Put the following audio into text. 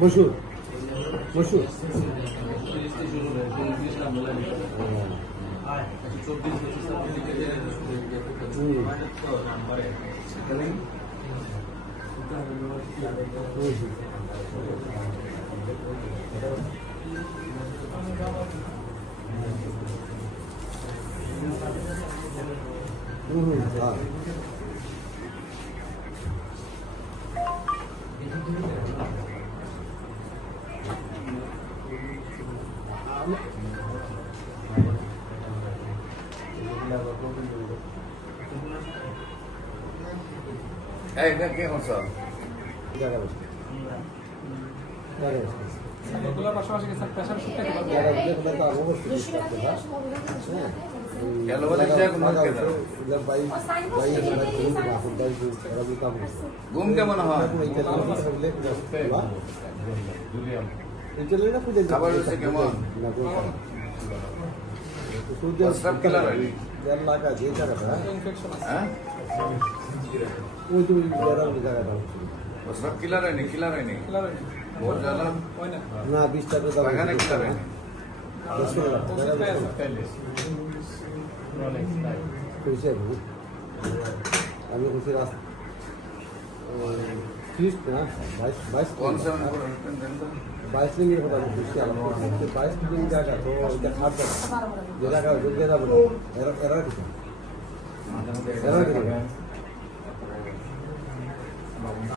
বসু বসু ঘুম কেমন হয় খাবার হচ্ছে কেমন সব কিলার হয়নি কিলার হয়নি না 20 টাকা দাম এখানে কিলার হয়নি আমি খুশি রাস্তা 30 না 22 22 রিঙ্গিত হলো খুশি আলাম 22 রিঙ্গিত জায়গা তো এটা খাট যে জায়গা জলদি যাবে এরা কিছু